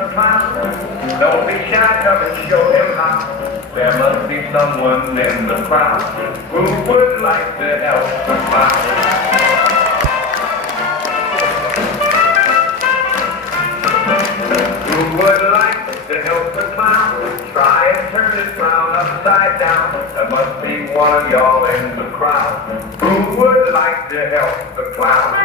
the clown. Don't be shy, come and show him how. There must be someone in the crowd who would like to help the clown. Who would like to help the clown? Try and turn his crown upside down. There must be one of y'all in the crowd who would like to help the clown.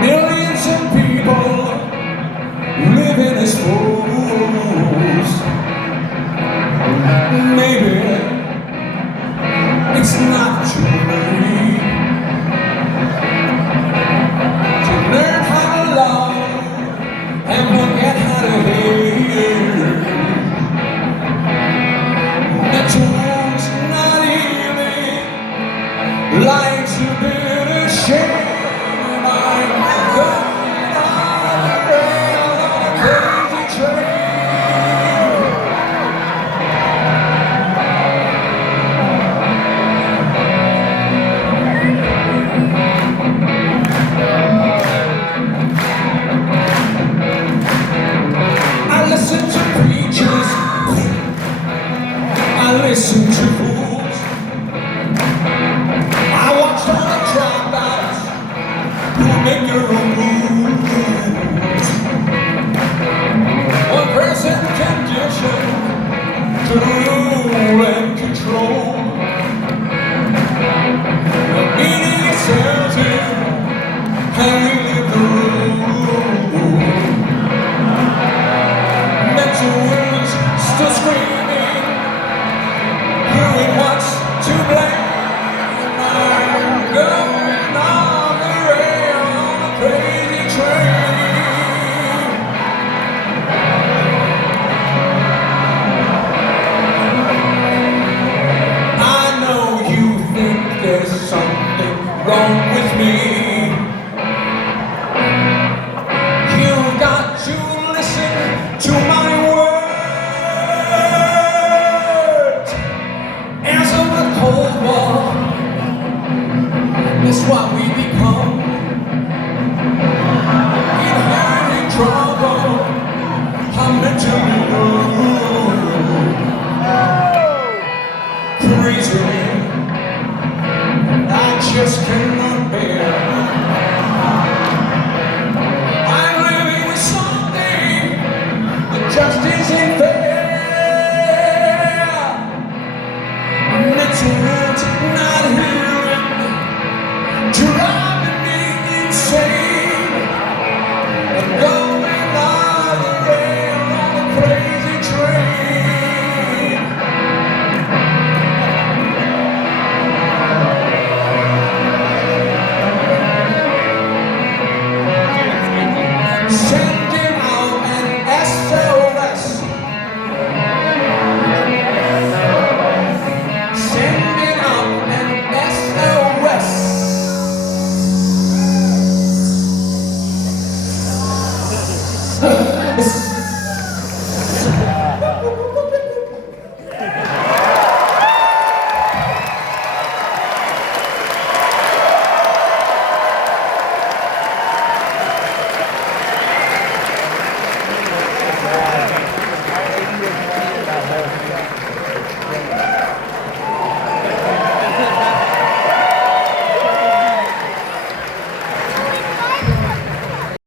Millions of people living as fools. Maybe it's not too late to learn how to love and forget how to hate. Mental wounds not healing, life's a bitter shame. Listen to fools. I watched all the dropouts who make their own moves. One present condition to rule and control. The meaning is certain, and we live the rule. Mental wounds still screaming. What's to blame? I'm going on the rail on a crazy train. I know you think there's something wrong with me. You've got to listen to my words. Cold War, that's what we become. Inheriting trouble, I'm meant to be crazy, I just cannot bear. I'm living with something that just isn't fair. Not healing, driving me insane. I'm going on the rail on a crazy train. Send